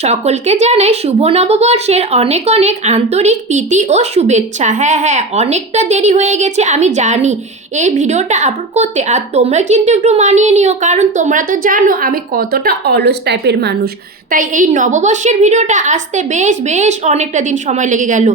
সকলকে জানাই শুভ নববর্ষের অনেক অনেক আন্তরিক প্রীতি ও শুভেচ্ছা। হ্যাঁ হ্যাঁ অনেকটা দেরি হয়ে গেছে, আমি জানি। এই ভিডিওটা আপলোড করতে আর তোমরা কিন্তু একটু মানিয়ে নিও, কারণ তোমরা তো জানো আমি কতটা অলস টাইপের মানুষ। তাই এই নববর্ষের ভিডিওটা আসতে বেশ বেশ অনেকটা দিন সময় লেগে গেল।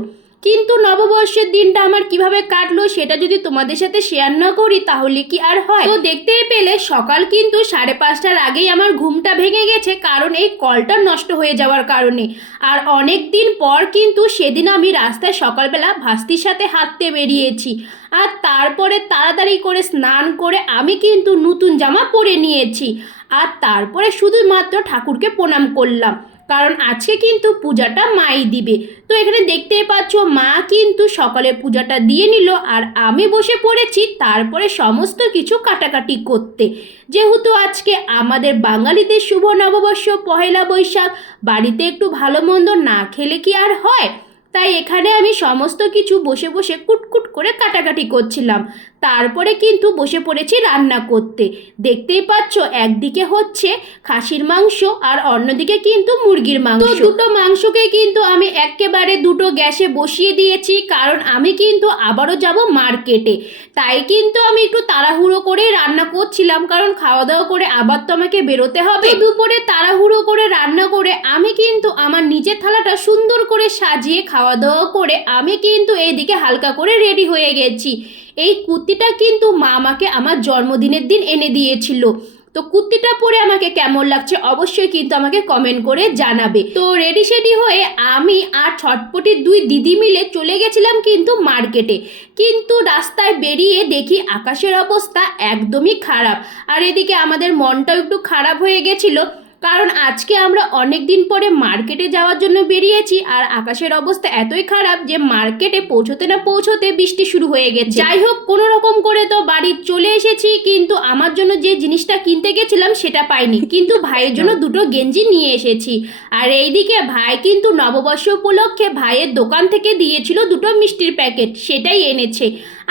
কিন্তু নববর্ষের দিনটা আমার কীভাবে কাটলো সেটা যদি তোমাদের সাথে শেয়ার না করি, তাহলে কি আর হয়? তো দেখতেই পেলে সকাল কিন্তু সাড়ে পাঁচটার আগেই আমার ঘুমটা ভেঙে গেছে, কারণ এই কলটা নষ্ট হয়ে যাওয়ার কারণে। আর অনেক দিন পর কিন্তু সেদিন আমি রাস্তায় সকালবেলা ভাস্তির সাথে হাঁটতে বেরিয়েছি। আর তারপরে তাড়াতাড়ি করে স্নান করে আমি কিন্তু নতুন জামা পরে নিয়েছি। আর তারপরে শুধুমাত্র ঠাকুরকে প্রণাম করলাম। কারণ আজকে কিন্তু পূজাটা মাই দিবে। তো এখানে দেখতেই পাচ্ছ, মা কিন্তু সকালে পূজাটা দিয়ে নিল আর আমি বসে পড়েছি তারপরে সমস্ত কিছু কাটাকাটি করতে। যেহেতু আজকে আমাদের বাঙালিদের শুভ নববর্ষ পহেলা বৈশাখ, বাড়িতে একটু ভালো মন্দ না খেলে কি আর হয়? তাই এখানে আমি সমস্ত কিছু বসে বসে কুটকুট করে কাটাকাটি করছিলাম। তারপরে কিন্তু বসে পড়েছি রান্না করতে। দেখতেই পাচ্ছ, একদিকে হচ্ছে খাসির মাংস আর অন্যদিকে কিন্তু মুরগির মাংস। দুটো মাংসকে কিন্তু আমি একেবারে দুটো গ্যাসে বসিয়ে দিয়েছি, কারণ আমি কিন্তু আবারও যাব মার্কেটে। তাই কিন্তু আমি একটু তাড়াহুড়ো করে রান্না করছিলাম, কারণ খাওয়া দাওয়া করে আবার তো আমাকে বেরোতে হবে। দুপুরে তাড়াহুড়ো করে রান্না করে আমি কিন্তু আমার নিজের থালাটা সুন্দর করে সাজিয়ে খাওয়া দাওয়া করে আমি কিন্তু এইদিকে হালকা করে রেডি হয়ে গেছি। এই কুর্তিটা কিন্তু মা আমাকে আমার জন্মদিনের দিন এনে দিয়েছিল। তো কুর্তিটা পরে আমাকে কেমন লাগছে অবশ্যই কিন্তু আমাকে কমেন্ট করে জানাবে। তো রেডি সেডি হয়ে আমি আর ছটপটির দুই দিদি মিলে চলে গেছিলাম কিন্তু মার্কেটে কিন্তু রাস্তায় বেরিয়ে দেখি আকাশের অবস্থা একদমই খারাপ। আর এদিকে আমাদের মনটাও একটু খারাপ হয়ে গেছিল। কারণ আজকে আমরা অনেক দিন পরে মার্কেটে যাওয়ার জন্য বেরিয়েছি আর আকাশের অবস্থা এতই খারাপ যে মার্কেটে পৌঁছতে না পৌঁছতে বৃষ্টি শুরু হয়ে গেছে। যাই হোক, কোনো রকম করে তো বাড়ি চলে এসেছি, কিন্তু আমার জন্য যে জিনিসটা কিনতে গেছিলাম সেটা পাইনি। কিন্তু ভাইয়ের জন্য দুটো গেঞ্জি নিয়ে এসেছি। আর এইদিকে ভাই কিন্তু নববর্ষ উপলক্ষে ভাইয়ের দোকান থেকে দিয়েছিল দুটো মিষ্টির প্যাকেট, সেটাই এনেছে।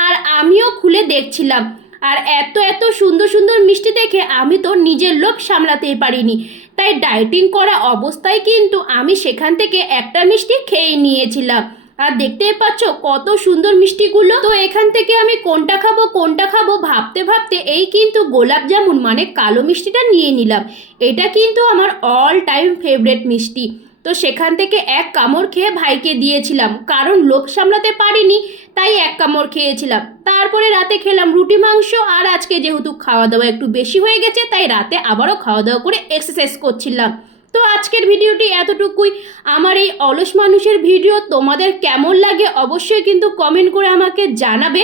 আর আমিও খুলে দেখছিলাম। আর এত এত সুন্দর সুন্দর মিষ্টি দেখে আমি তো নিজের লোভ সামলাতেই পারিনি। তাই ডায়েটিং করা অবস্থায় কিন্তু আমি সেখান থেকে একটা মিষ্টি খেয়ে নিয়েছিলাম। আর দেখতেই পাচ্ছ কত সুন্দর মিষ্টিগুলো। তো এখান থেকে আমি কোনটা খাব কোনটা খাব ভাবতে ভাবতে এই কিন্তু গোলাপ জামুন মানে কালো মিষ্টিটা নিয়ে নিলাম। এটা কিন্তু আমার অল টাইম ফেভারেট মিষ্টি। তো সেখান থেকে এক কামড় খেয়ে ভাইকে দিয়েছিলাম। কারণ লোভ সামলাতে পারিনি, তাই এক কামড় খেয়েছিলাম। তারপরে রাতে খেলাম রুটি, মাংস আর আজকে যেহেতু খাওয়া দাওয়া একটু বেশি হয়ে গেছে, তাই রাতে আবারও খাওয়া দাওয়া করে এক্সারসাইজ করছিলাম। তো আজকের ভিডিওটি এতটুকুই। আমার এই অলস মানুষের ভিডিও তোমাদের কেমন লাগে অবশ্যই কিন্তু কমেন্ট করে আমাকে জানাবে।